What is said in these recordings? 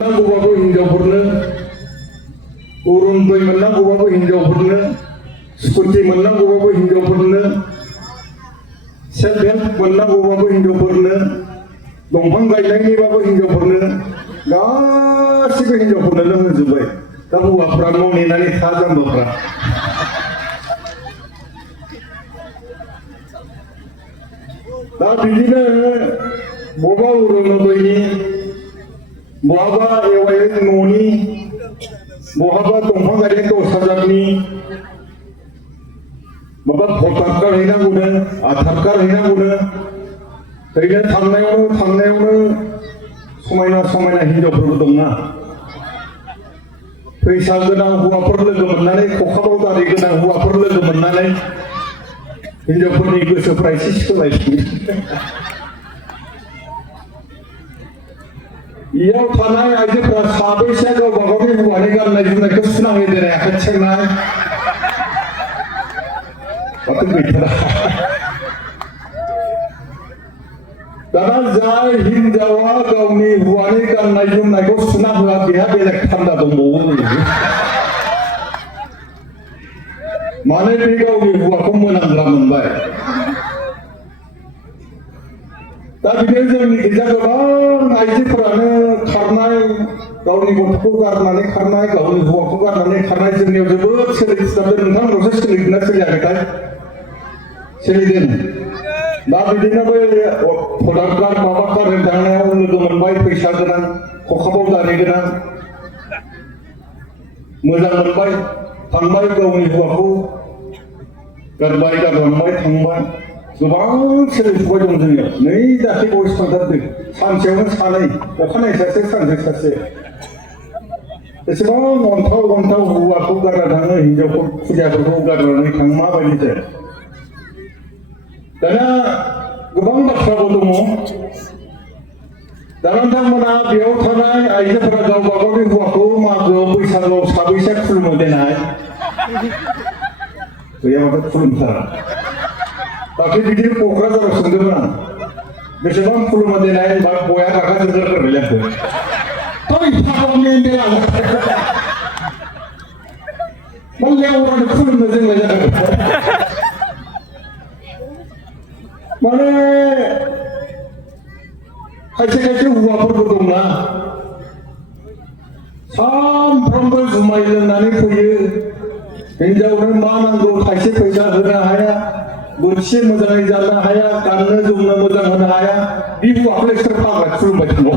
मोननांगौबाबो हिनजावफोरनो अरुनदय मोननांगौबाबो हिनजावफोरनो scooty मोननांगौबाबो हिनजावफोरनो self help मोननांगौबाबो हिनजावफोरनो दंफां गायनायनिबाबो हिनजावफोरनो गासिबो हिनजावफोरनो होजोब्बाय। दा हौवाफ्रा न' नेनानै था जाम्बाफ्रा दा बिदिनो बबा अरुनदयनि बहाबा एवाय न'नि बहाबा दंफां गायनाय 10,000नि माबा भटार कार्ड हैनांगौनो आधार कार्ड हैनांगौनो ओरैनो थांनायावनो समायना समायना हिनजावफोरबो दंना फैसा गोनां हौवाफोर लोगो मोननानै खखाबाव दारि गोनां हौवाफोर लोगो मोननानै हिनजावफोरनि गोसोफ्रा एसे सोलायफिनो। इयाव थानाय आइजोफोरा साबैसे गावबा गावनि हौवानि गाननाय जोमनायखौ सुना होयो देनाय आखाइ थिखांनाय माथो गैथारा। दाना जाय हिनजावा गावनि हौवानि गाननाय जोमनायखौ सुना होआ बेहा बेलेग थान्दा दंबावो। माने बे गावनि हौवाखौ मोनांग्रा मोनबाय। दा बिदिनो जोंनि गेजेर गोबां आइजोफोरानो खारनाय गावनि गथ'खौ गारनानै खारनाय गावनि हौवाखौ गारनानै खारनाय जोंनियाव जोबोद सोलिफुदों। नोंथांमोनावसो सोलिदोंना सोलियाखैथाय? सोलिदों। दा बिदिनो बै भटार कार्ड माबा कार्ड होनो थांनायाव लोगो मोनबाय फैसा गोनां खखाबाव दारि गोनां मोजां मोनबाय थांबाय गावनि हौवाखौ गारबाय गारलांबाय थांबाय गोबां सोलिफुबाय दं जोंनियाव। नै दाख्लै बावैसो थांथारदों सानसेयावनो सानै अखानायै सासे सानसे सासे एसेबां अन्थाव हौवाखौ गारना थाङो हिनजावखौ खुदियाफोरखौ गारनानै थाङो माबायदि जायो। दाना गोबां बाथ्राबो दङ। दाना नोंथांमोना बेयाव थानाय आइजोफोरा गावबा गावनि हौवाखौ मागोआव बैसागोआव साबैसे खुलुमो देनाय? गैया माथो खुलुमथारा। दाख्लै बिदिनो क'क्राझाराव सोंदोंमोन आं बेसेबां खुलुमो देनाय होनबा बया रागा जोंलायबाय आंखौ। मा लेवरानो खुलुमनो जोंलाय जादों। माने खायसे हौवाफोरबो दंना सानफ्रोमबो जुमाय लोंनानै फैयो हिनजावनो मा नांगौ थाइसे फैसा होनो हाया बोथिसे मोजाङै जानो हाया गाननो जोमनो मोजां होनो हाया बे हौवाखौलाय सोर फाग्ला खुलुमबाय थांगौ।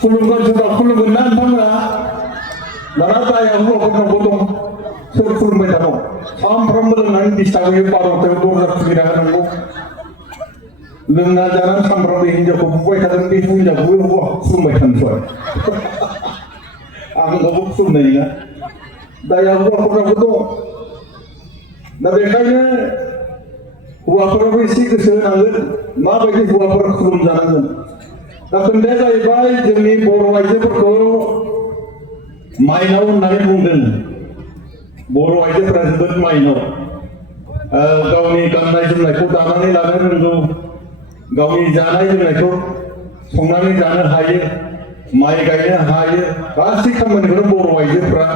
खुलुमगोन सोरबा खुलुमगोन ना नोंथांमोना? दाना जाया हौवाफोरनावबो दं सोर खुलुमबाय थागौ सानफ्रोमबो लोंनानै डिस्टार्ब होयो 12थायाव दरजा खुलिना होनांगौ लोंना जानानै सानफ्रोमबो हिनजावखौ बुबाय थादों बे हिनजावखौबो हौवाखौ खुलुमबाय थानोसै आं गावबो खुलुमनाय नङा दाया हौवाफोरनावबो दं। दा बेखायनो हौवाफोराबो एसे गोसो होनांगोन माबायदि हौवाफोरा खुलुमजानांगोन। दा खोथाया जाहैबाय जोंनि बर' आइजोफोरखौ माइनाव होननानै बुंदों। बर' आइजोफोरा जोबोद माइनाव गावनि गाननाय जोमनायखौ दानानै लानो रोंगौ गावनि जानाय लोंनायखौ संनानै जानो हायो माइ गायनो हायो गासै खामानिखौनो बर' आइजोफोरा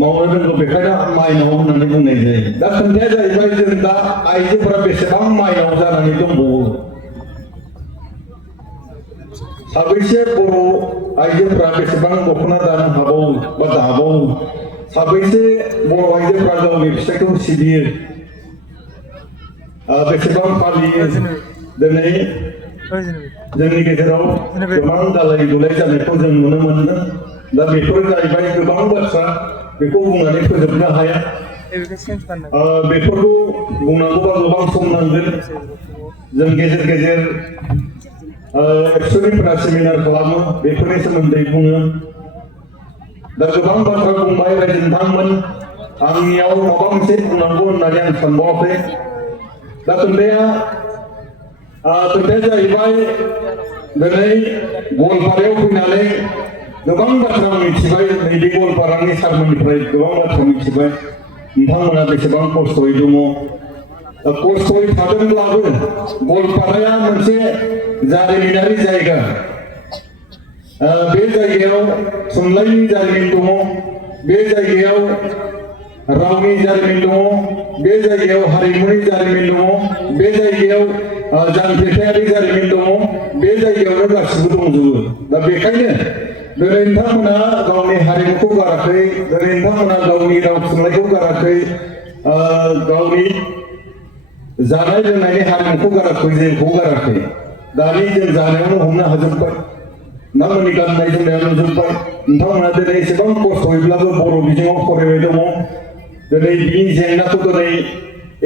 मावनो रोंगौ बेखायनो माइनाव होननानै बुंनाय जायो। दा खोथाया जाहैबाय जों दा आइजोफोरा बेसेबां माइनाव जानानै दंबावो साबैसे बर' आइजोफोरा बेसेबां दख'ना दानो हाबावो बा दाबावो साबैसे बर' आइजोफोरा गावनि फिसायखौ सिबियो बेसेबां फालियो दिनै जोंनि गेजेराव गोबां दालाय दुलाय जानायखौ जों नुनो मोनदों। दा बेफोर जाहैबाय गोबां बाथ्रा बेखौ बुंनानै फोजोबनो हाया बेफोरखौ बुंनांगौबा गोबां सम नांगोन। जों गेजेर गेजेर एक्सुअलिफोरा सेमिनार खालामो बेफोरनि सोमोन्दै बुङो। दा गोबां बाथ्रा बुंबाय रायजो नोंथांमोन आंनियाव माबा मोनसे बुंनांगौ होननानै आं सानबावाखै। दा खोथाया जाहैबाय दिनै गवालपारायाव फैनानै गोबां बाथ्रा मिथिबाय नैबे गवालपारानि सारमोननिफ्राय गोबां बाथ्रा मिथिबाय नोंथांमोना बेसेबां खस्थ'यै दङ। खस्थ'यै थादोंब्लाबो गवालपाराया मोनसे जारिमिनारि जायगा बे जायगायाव थुनलाइनि जारिमिन दङ बे जायगायाव रावनि जारिमिन दङ बे जायगायाव हारिमुनि जारिमिन दङ बे जायगायाव जांख्रिथायारि जारिमिन दङ बे जायगायावनो गासिबो दंजोबो दा बेखायनो दिनै नोंथांमोना गावनि हारिमुखौ गाराखै दिनै नोंथांमोना गावनि राव थुनलाइखौ गाराखै गावनि जानाय लोंनायनि हारिमुखौ गाराखै जेखौ गाराखै दानि जों जानायावनो हमनो हाजोब्बाय नोंथांमोननि गाननाय जोमनाया नुजोब्बाय नोंथांमोना दिनै एसेबां खस्थ'यैब्लाबो बर' बिजोङाव फरायबाय दङ दिनै बिनि जेंनाखौ दिनै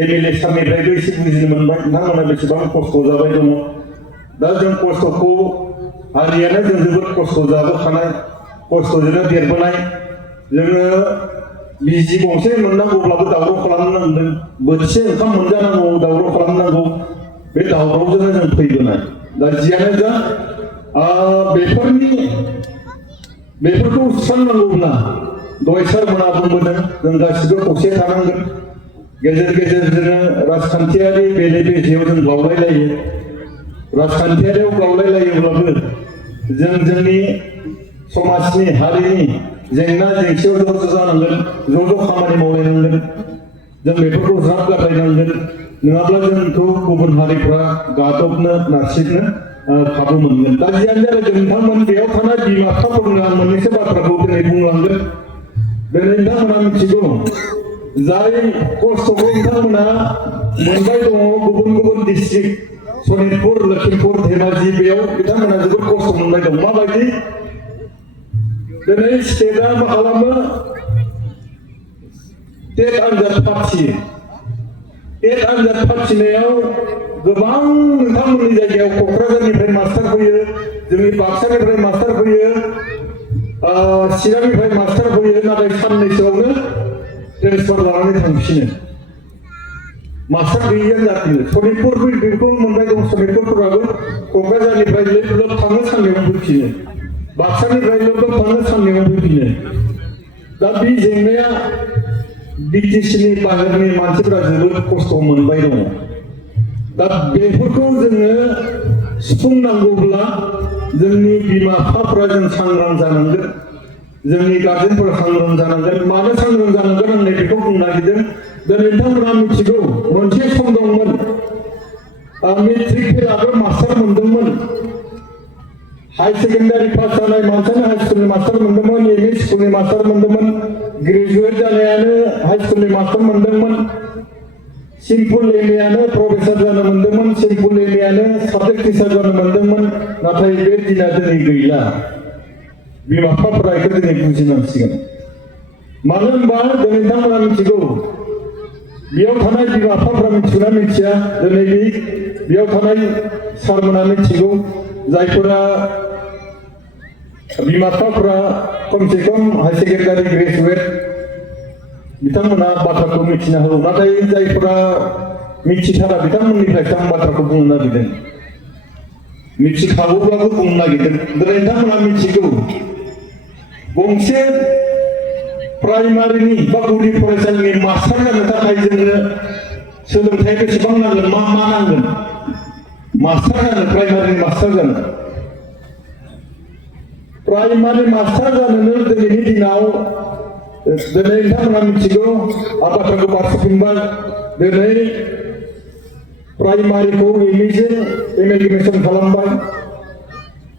एमएलए सारनिफ्रायबो एसे बुजिनो मोनबाय नोंथांमोना बेसेबां खस्थ' जाबाय दङ दा जों खस्थ'खौ हारियानो जों जोबोद खस्थ' जाबोखानाय खस्थ'जोंनो देरबोनाय जोङो बिजि गंसे मोननांगौब्लाबो दावराव खालामनांदों बोथिसे ओंखाम मोनजानांगौ दावराव खालामनांगौ बे दावरावजोंनो जों फैबोनाय दा जियानो जा बेफोरखौ सुस्रांनांगौब्ला दहाय सारमोना बुंबोदों जों गासिबो खौसे थानांगोन गेजेर गेजेर जोङो राजखान्थियारि बेले बेजेयाव जों गावलायलायो राजखान्थियारियाव गावलायलायोब्लाबो जों जोंनि समाजनि हारिनि जेंना जेंसियाव ज' ज' जानांगोन ज' ज' खामानि मावलायनांगोन जों बेफोरखौ ज्राब गारलायनांगोन नङाब्ला जोंखौ गुबुन हारिफ्रा गादबनो नारसिननो खाबु मोनगोन दा जियानो जादों नोंथांमोन बेयाव थानाय बिमा बिफाफोरनो आं मोननैसो बाथ्राखौ दिनै बुंलांगोन दिनै नोंथांमोना मिथिगौ जाय खस्थ'खौ नोंथांमोना मोनबाय दङ गुबुन गुबुन डिस्ट्रिक्ट सनितपुर लखिमपुर धेमाजि बेयाव बिथांमोना जोबोद खस्थ' मोनबाय दं माबायदि दिनै स्टेटआ मा खालामो टेट आनजाद फाथियो टेट आनजाद फाथिनायाव गोबां नोंथांमोननि जायगायाव क'क्राझारनिफ्राय मास्टार फैयो जोंनि बाक्सानिफ्राय मास्टार फैयो चिरांनिफ्राय मास्टार फैयो नाथाय साननैसोआवनो ट्रेन्सफार लानानै थांफिनो मास्टार गैयियानो जाफिनो सनितपुर बेखौ मोनबाय दं सनितपुरफोराबो क'क्राझारनिफ्राय लोब थाङो साननैयावनो फैफिनो बाक्सानिफ्राय लोब थाङो साननैयावनो फैफिनो दा बे जेंनाया बिटिसिनि बाहेरनि मानसिफोरा जोबोद खस्थ' मोनबाय दङ दा बेफोरखौ जोङो सुफुंनांगौब्ला जोंनि बिमा बिफाफोरा जों सांग्रां जानांगोन जोंनि गार्जेनफोरा सांग्रां जानांगोन मानो सांग्रां जानांगोन आं बेखौ बुंनो नागिरदों दिनै नोंथांमोना मिथिगौ मोनसे सम दंमोन मेट्रिक फेलाबो मास्टार मोनदोंमोन हाई सेकेन्डारि पास जानाय मानसियानो हाई स्कुलनि मास्टार मोनदोंमोन एमइ स्कुलनि मास्टार मोनदोंमोन ग्रेजुवेट जानायानो हाई स्कुलनि मास्टार मोनदोंमोन सिम्पल एमएआनो प्रफेसर जानो मोनदोंमोन सिम्पल एमएआनो साबजेक्ट टिचार जानो मोनदोंमोन नाथाय बे दिना दिनै गैला बिमा बिफाफोरा बेखौ दिनै बुजिनांसिगोन मानो होनबा दिनै नोंथांमोना मिथिगौ बेयाव थानाय बिमा बिफाफोरा मिथिगौना मिथिया दिनै बेयाव थानाय सारमोना मिथिगौ जायफोरा बिमा बिफाफोरा खमसे खम हाई सेकेन्डारि ग्रेजुवेट बिथांमोना बाथ्राखौ मिथिनो हागौ नाथाय जायफोरा मिथिथारा बिथांमोननिफ्रायसो आं बाथ्राखौ बुंनो नागिरदों मिथिखागौब्लाबो बुंनो नागिरदों दिनै नोंथांमोना मिथिगौ गंसे प्राइमारिनि बा गुदि फरायसालिनि मास्टार जानो थाखाय जोंनो सोलोंथाइ बेसेबां नांगोन मा नांगोन मास्टार जानो प्राइमारिनि मास्टार जानो प्राइमारि मास्टार जानोनो दिनैनि दिनाव दिनै नोंथांमोना मिथिगौ बाथ्राखौ बारस'फिनबाय दिनै प्राइमारिखौ एमइजों एमालगेमेसन खालामबाय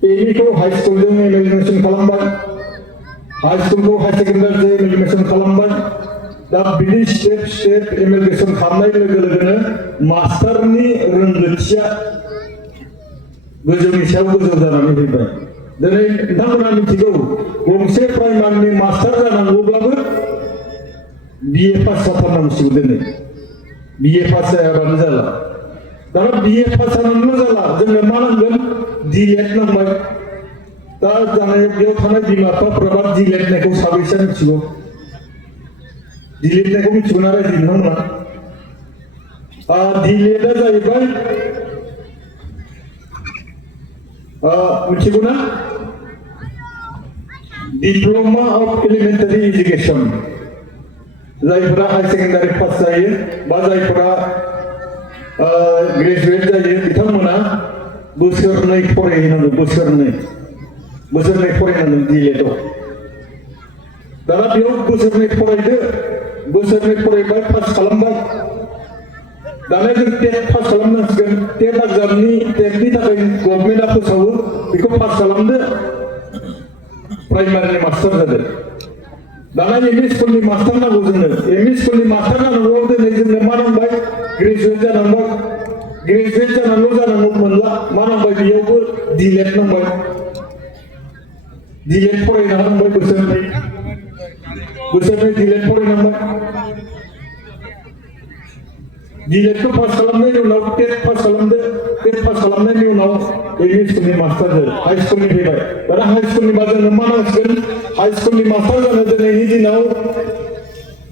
एमइखौ हाई स्कुलजों एमालगेमेसन खालामबाय हाई स्कुलखौ हाई सेकेन्डारिजों एमालगेमेसन खालामबाय दा बिदि स्टेप स्टेप एमालगेमेसन खालामनाय लोगो लोगोनो मास्टारनि रोंगौथिया गोजौनि सायाव गोजौ जानानै फैबाय दिनै नोंथांमोना मिथिगौ गंसे प्राइमारिनि मास्टार जानांगौब्लाबो बिए पास जाथारनांसिगौ दिनै बिए पास जायाबानो जाला दाना बिए पास जानानैल' जाला जोंनो मा नांगोन डिलेट नांबाय दा जानाय बेयाव थानाय बिमा बिफाफोरा डिलेट होननायखौ साबैसे मिथिगौ डिलेट होननायखौ मिथिगौ ना रायजो नोंथांमोना डिलेटआ जाहैबाय मिथिगौ ना डिप्लोमा अफ एलिमेन्टारि एजुकेशन जायफोरा हाई सेकेन्डारि पास जायो बा जायफोरा ग्रेजुवेट जायो बिथांमोना बोसोरनै फरायहैनांगौ बोसोरनै फरायनांगोन डिएलएडआव दाना बेयाव बोसोरनै फरायदो बोसोरनै फरायबाय पास खालामबाय दाना जों टेट पास खालामनांसिगोन टेट एग्जामनि टेटनि थाखाय गभर्नमेन्टआ फोसावो बेखौ पास खालामदो प्राइमारिनि मास्टार जादो दाना एमइ स्कुलनि मास्टार नांगौ जोंनो एमइ स्कुलनि मास्टार जानांगौआव दिनै जोंनो मा नांबाय ग्रेजुवेट जानांबाय ग्रेजुवेट जानांगौ मोनला मा नांबाय बेयावबो डिएलएड नांबाय डिएलएड फरायनो नांबाय बोसोरनै डिएलएड फरायनांबाय डिएलएडखौ पास खालामनायनि उनाव टेट पास खालामदो टेट पास खालामनायनि उनाव एमइ स्कुलनि मास्टार जादो हाई स्कुलनि फैबाय दाना हाई स्कुलनि बा जोंनो मा नांसिगोन हाई स्कुलनि मास्टार जानो दिनैनि दिनाव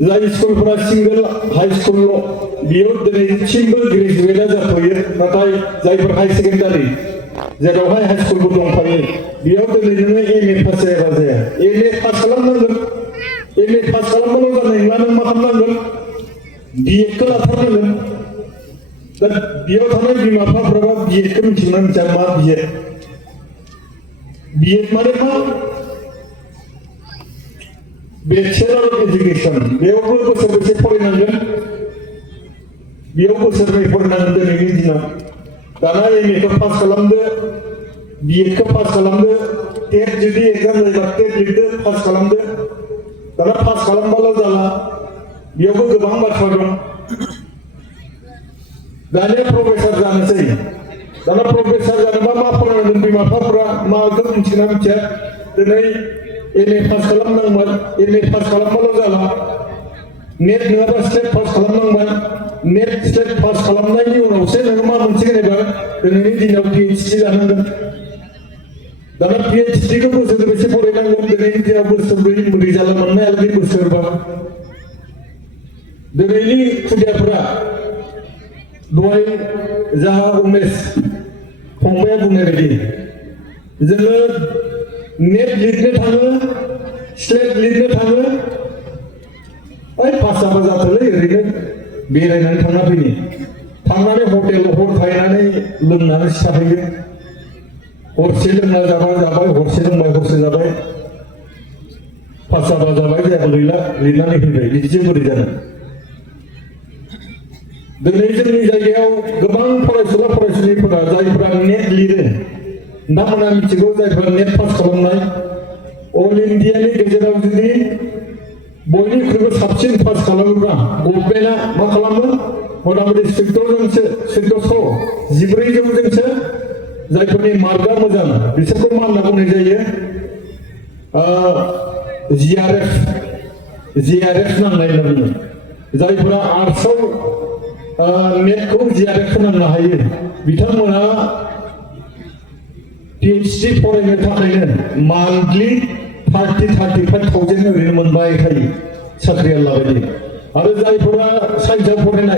जाय स्कुलफोरा सिंगल हाई स्कुलल' बेयाव दिनैसिमबो ग्रेजुवेटआ जाथ'यो नाथाय जायफोर हाई सेकेन्डारि जेरावहाय हाई स्कुलबो दंखायो बेयाव दिनै नोङो एमए पास जायाबा जाया एमए पास खालामनांगोन एमए पास खालामबाल' जानाय नङा नों मा खालामनांगोन बिएडखौ लाथारनांगोन दा बेयाव थानाय बिमा बिफाफ्राबा बिएडखौ मिथिगोना मिथिया मा बिएड माने मा बेचेलर अफ एजुकेशन बेयावबो बोसोरसे फरायनांगोन बेयाव बोसोरनै फरायनांगोन दिनैनि दिनाव दाना एमएखौ पास खालामदो बिएडखौ पास खालामदो टेट जुदि एग्जाम जायोबा टेट लिरदो पास खालामदो दाना पास खालामबाल' जाला बेयावबो गोबां बाथ्रा दं दानिया प्रफेसार जानोसै दाना प्रफेसार जानोबा मा फरायनांगोन बिमा बिफाफ्रा माखौ मिथिगोना मिथिया दिनै एमए पास खालामनांबाय एमए पास खालामबाल' जाला नेट नङाबा स्टेट पास खालामनांबाय नेट स्टेट पास खालामनायनि उनावसो नोङो मा मोनसिगोन एबा दिनैनि दिनाव पिएइचडि लानांगोन दाना पिएइचडिखौ बोसोरबेसे फरायनांगोन दिनैनि दिनाव बोसोरब्रै रिजाल्ट मोननाय आरो बोसोरबा दिनैनि खुदियाफोरा दहाय जाहा उमेश फंबाया बुंनाय बायदि जोङो नेट लिरनो थाङो स्लेट लिरनो थाङो पास जाबा जाथोंलै ओरैनो बेरायनानै थांना फैनि थांनानै हटेल हर थाहैनानै लोंनानै थाहैयो हरसे लोंना जाबाय हरसे लोंबाय हरसे जाबाय पास जाबा जाबाय जायाबा गैला लिरनानै फैबाय बिदिसो बोरै जानो दिनै जोंनि जायगायाव गोबां फरायसुला फरायसुलिफोरा जायफोरा नेट लिरो नोंथांमोना मिथिगौ जायफोरा नेट पास खालामनाय अल इन्डियानि गेजेराव जुदि बयनिख्रुइबो साबसिन पास खालामोब्ला गभर्नमेन्टआ मा खालामो मथा-मथि 1400 जायफोरनि मार्कआ मोजां बिसोरखौ मा होनना बुंनाय जायो जिआरएफ नांनाय होनना बुङो जायफोरा आर्ट्सआव नेटखौ जिआरएफ नांनो हायो बिथांमोना पिएइचडि फरायनो थाखायनो मान्थलि 35,000 ओरैनो मोनबाय थायो साख्रि आवला बायदि आरो जायफोरा साइन्सआव फरायनाय